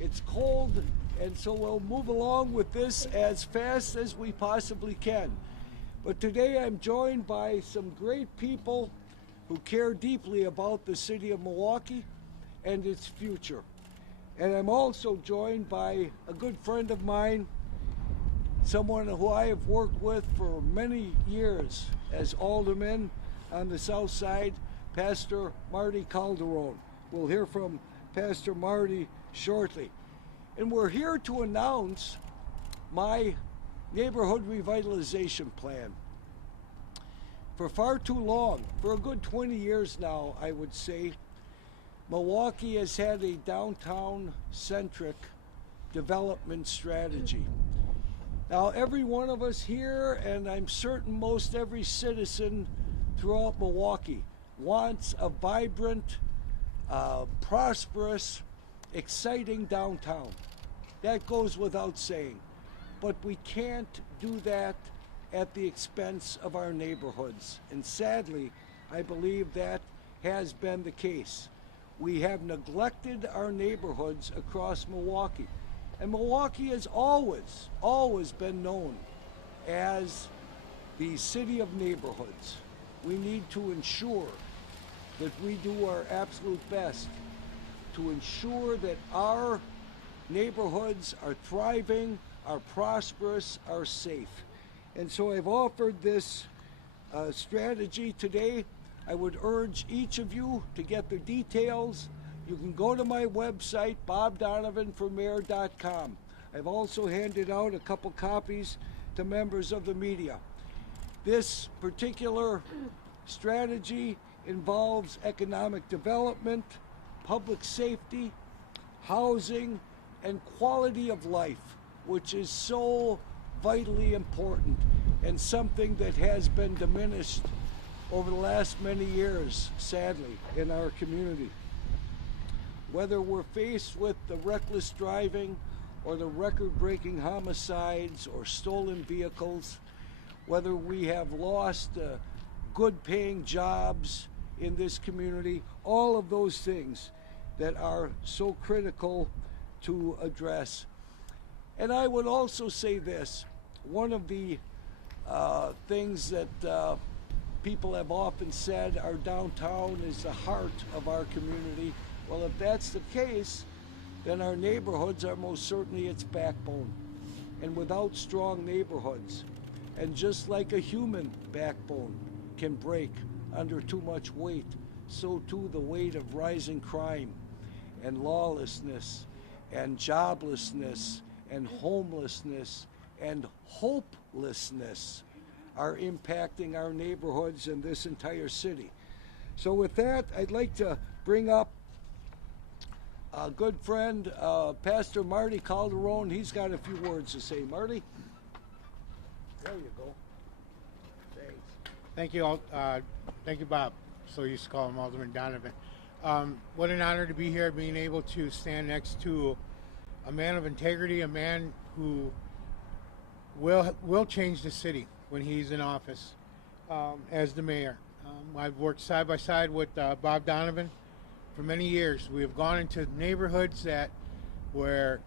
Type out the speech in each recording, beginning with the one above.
It's cold, and so we'll move along with this as fast as we possibly can. But today I'm joined by some great people who care deeply about the city of Milwaukee and its future. And I'm also joined by a good friend of mine, someone who I have worked with for many years as alderman on the south side, Pastor Marty Calderon. We'll hear from Pastor Marty shortly. And we're here to announce my neighborhood revitalization plan. For far too long, for a good 20 years now, I would say, Milwaukee has had a downtown-centric development strategy. Now, every one of us here, and I'm certain most every citizen throughout Milwaukee, wants a vibrant, prosperous, exciting downtown. That goes without saying. But we can't do that at the expense of our neighborhoods. And sadly, I believe that has been the case. We have neglected our neighborhoods across Milwaukee. And Milwaukee has always been known as the city of neighborhoods. We need to ensure that we do our absolute best to ensure that our neighborhoods are thriving, are prosperous, are safe. And so I've offered this strategy today. I would urge each of you to get the details. You can go to my website, bobdonovanformayor.com. I've also handed out a couple copies to members of the media. This particular strategy involves economic development, public safety, housing, and quality of life, which is so vitally important and something that has been diminished over the last many years, sadly, in our community. Whether we're faced with the reckless driving or the record-breaking homicides or stolen vehicles, whether we have lost good-paying jobs in this community, all of those things that are so critical to address. And I would also say this, one of the things that people have often said, our downtown is the heart of our community. Well, if that's the case, then our neighborhoods are most certainly its backbone. And without strong neighborhoods, and just like a human backbone can break under too much weight, so too the weight of rising crime and lawlessness and joblessness and homelessness and hopelessness are impacting our neighborhoods and this entire city. So with that, I'd like to bring up a good friend, Pastor Marty Calderon. He's got a few words to say. Marty? There you go. Thanks. Thank you all. Thank you, Bob. So you used to call him Alderman Donovan. What an honor to be here, being able to stand next to a man of integrity, a man who will change the city when he's in office as the mayor. I've worked side by side with Bob Donovan for many years. We have gone into neighborhoods that where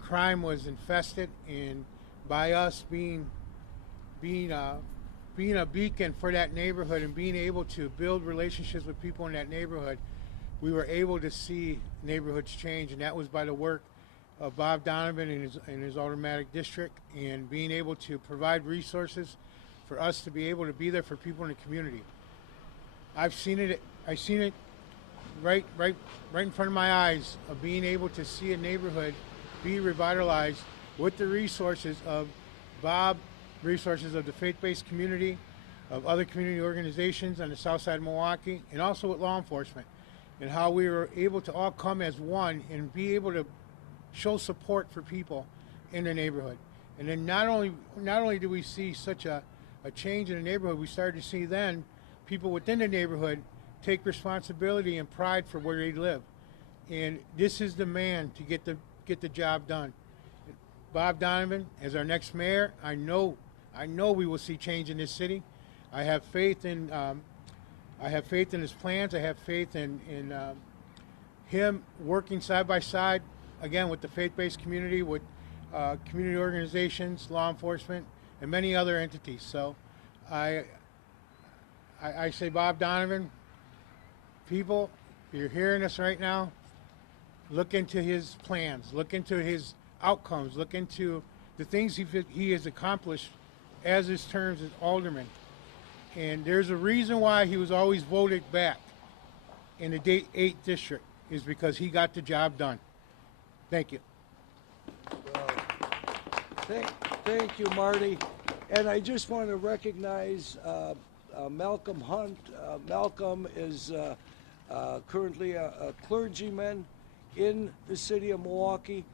crime was infested, and by us being a beacon for that neighborhood and being able to build relationships with people in that neighborhood, we were able to see neighborhoods change, and that was by the work of Bob Donovan in his automatic district, and being able to provide resources for us to be able to be there for people in the community. I've seen it right in front of my eyes, of being able to see a neighborhood be revitalized with the resources of Bob, resources of the faith-based community, of other community organizations on the south side of Milwaukee, and also with law enforcement, and how we were able to all come as one and be able to show support for people in the neighborhood. And then not only do we see such a change in the neighborhood, we started to see then people within the neighborhood take responsibility and pride for where they live. And this is the man to get the job done. Bob Donovan, as our next mayor, I know we will see change in this city. I have faith in his plans. I have faith in him working side by side again, with the faith-based community, with community organizations, law enforcement, and many other entities. So I say, Bob Donovan, people, if you're hearing us right now, look into his plans, look into his outcomes, look into the things he has accomplished as his terms as alderman. And there's a reason why he was always voted back in the 8th district, is because he got the job done. Thank you. Thank you, Marty. And I just want to recognize Malcolm Hunt. Malcolm is currently a clergyman in the city of Milwaukee,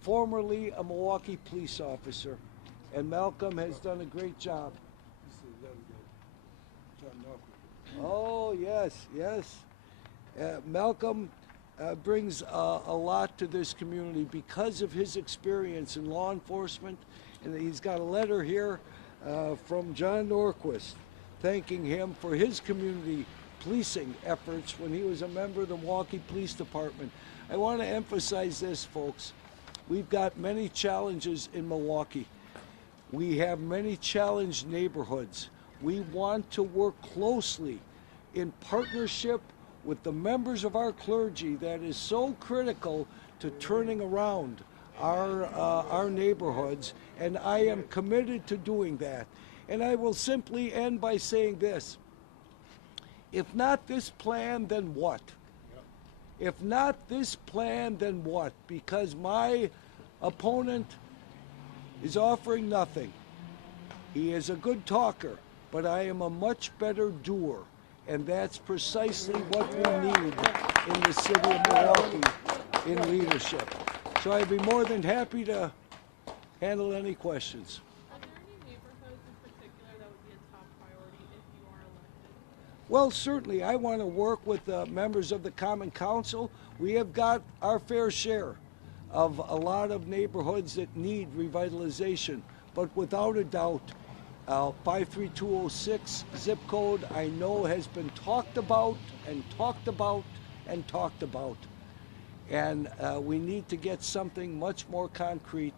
formerly a Milwaukee police officer. And Malcolm has done a great job. Oh, yes, yes. Malcolm brings a lot to this community because of his experience in law enforcement. And he's got a letter here from John Norquist thanking him for his community policing efforts when he was a member of the Milwaukee Police Department. I want to emphasize this, folks. We've got many challenges in Milwaukee. We have many challenged neighborhoods. We want to work closely in partnership with the members of our clergy that is so critical to turning around our neighborhoods, and I am committed to doing that. And I will simply end by saying this. If not this plan, then what? If not this plan, then what? Because my opponent is offering nothing. He is a good talker, but I am a much better doer. And that's precisely what we need in the city of Milwaukee in leadership. So I'd be more than happy to handle any questions. Are there any neighborhoods in particular that would be a top priority if you are elected? Well, certainly. I want to work with members of the Common Council. We have got our fair share of a lot of neighborhoods that need revitalization. But without a doubt, 53206 zip code, I know, has been talked about and talked about and talked about. And we need to get something much more concrete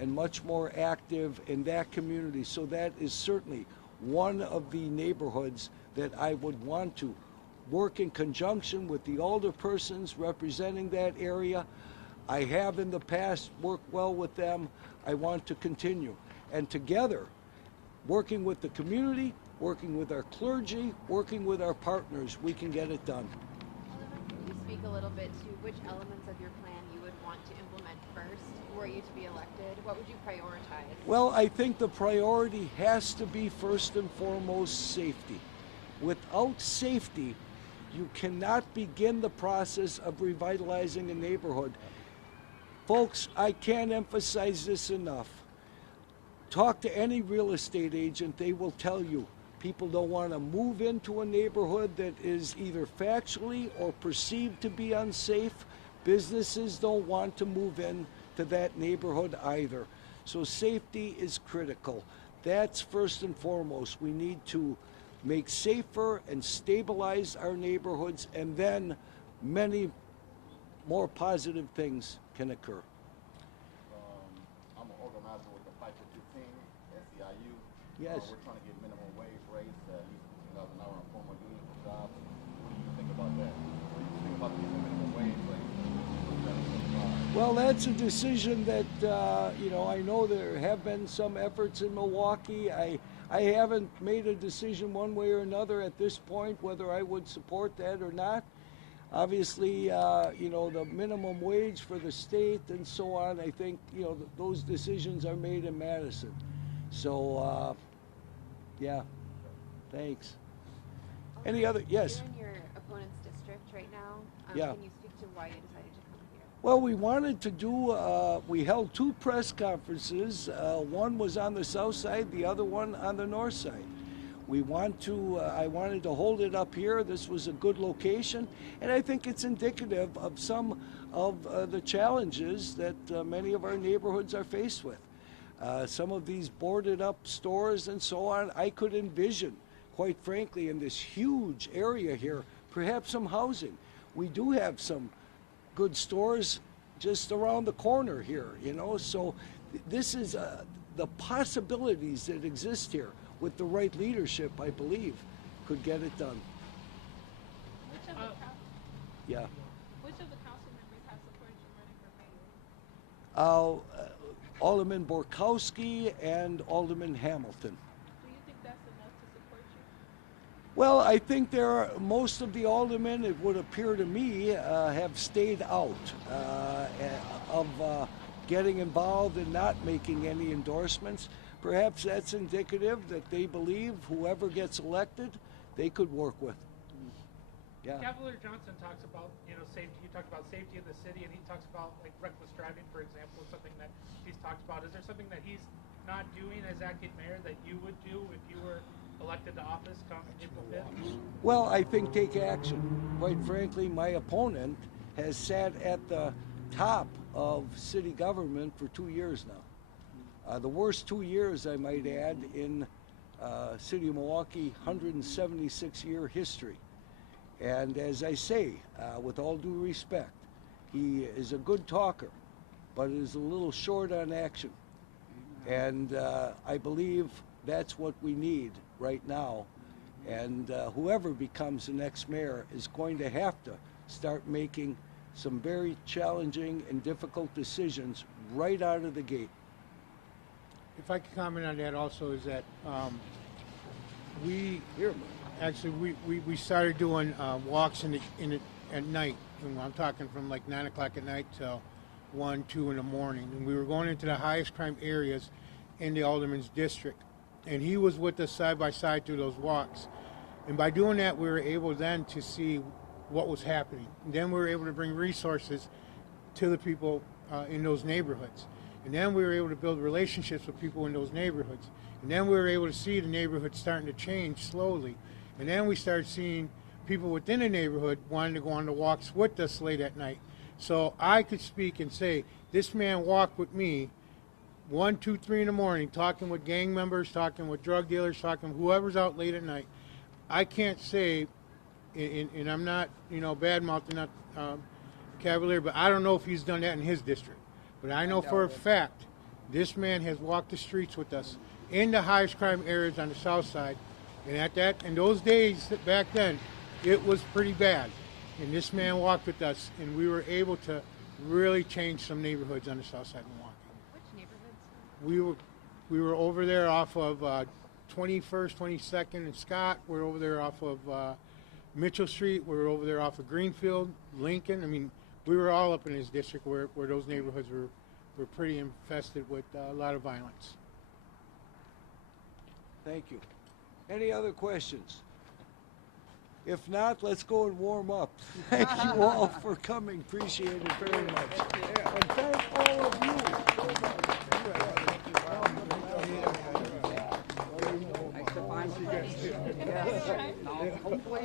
and much more active in that community. So that is certainly one of the neighborhoods that I would want to work in conjunction with the alderpersons representing that area. I have in the past worked well with them. I want to continue. And together, working with the community, working with our clergy, working with our partners, we can get it done. Donovan, can you speak a little bit to which elements of your plan you would want to implement first were you to be elected? What would you prioritize? Well, I think the priority has to be first and foremost safety. Without safety, you cannot begin the process of revitalizing a neighborhood. Folks, I can't emphasize this enough. Talk to any real estate agent, they will tell you people don't want to move into a neighborhood that is either factually or perceived to be unsafe. Businesses don't want to move in to that neighborhood either. So safety is critical. That's first and foremost. We need to make safer and stabilize our neighborhoods, and then many more positive things can occur. I'm an organizer with the Fight for 15, SEIU. Yes. We're trying to get minimum wage raised to at least $15 an hour on formal union jobs. What do you think about that? What do you think about the minimum wage raise? Well, that's a decision that, I know there have been some efforts in Milwaukee. I haven't made a decision one way or another at this point whether I would support that or not. Obviously, the minimum wage for the state and so on, I think, those decisions are made in Madison. So, yeah, thanks. Any other, yes? You're in your opponent's district right now. Yeah. Can you speak to why you decided to come here? Well, we wanted to do, we held two press conferences. One was on the south side, the other one on the north side. I wanted to hold it up here. This was a good location, and I think it's indicative of some of the challenges that many of our neighborhoods are faced with. Some of these boarded up stores and so on, I could envision, quite frankly, in this huge area here, perhaps some housing. We do have some good stores just around the corner here, you know. So this is the possibilities that exist here with the right leadership, I believe, could get it done. Which of the Yeah. which of the council members have supported you running for mayor? Alderman Borkowski and Alderman Hamilton. Do you think that's enough to support you? Well, I think most of the aldermen, it would appear to me, have stayed out of getting involved and not making any endorsements. Perhaps that's indicative that they believe whoever gets elected, they could work with. Yeah. Cavalier Johnson talks about, safety. You talked about safety in the city, and he talks about like reckless driving, for example, something that he's talked about. Is there something that he's not doing as acting mayor that you would do if you were elected to office come April 5th? Well, I think take action. Quite frankly, my opponent has sat at the top of city government for 2 years now. The worst 2 years, I might add, in City of Milwaukee 176-year history. And as I say, with all due respect, he is a good talker, but is a little short on action. And I believe that's what we need right now. And whoever becomes the next mayor is going to have to start making some very challenging and difficult decisions right out of the gate. If I could comment on that also, is that we Here, actually we started doing walks at night. And I'm talking from like 9 o'clock at night till 1, 2 in the morning. And we were going into the highest crime areas in the alderman's district. And he was with us side by side through those walks. And by doing that, we were able then to see what was happening. And then we were able to bring resources to the people in those neighborhoods. And then we were able to build relationships with people in those neighborhoods. And then we were able to see the neighborhood starting to change slowly. And then we started seeing people within the neighborhood wanting to go on the walks with us late at night. So I could speak and say, this man walked with me 1, 2, 3 in the morning, talking with gang members, talking with drug dealers, talking with whoever's out late at night. I can't say, and I'm not, bad-mouthing, not Cavalier, but I don't know if he's done that in his district. But I know for a fact, this man has walked the streets with us in the highest crime areas on the south side. And in those days, back then, it was pretty bad. And this man walked with us, and we were able to really change some neighborhoods on the south side of Milwaukee. Which neighborhoods? We were over there off of 21st, 22nd, and Scott. We're over there off of Mitchell Street. We were over there off of Greenfield, Lincoln. I mean, we were all up in his district where those neighborhoods were pretty infested with a lot of violence. thank you. Any other questions? If not, let's go and warm up. Thank you all for coming. Appreciate it very much. And thank all of you so much. Nice to find you guys too. Hopefully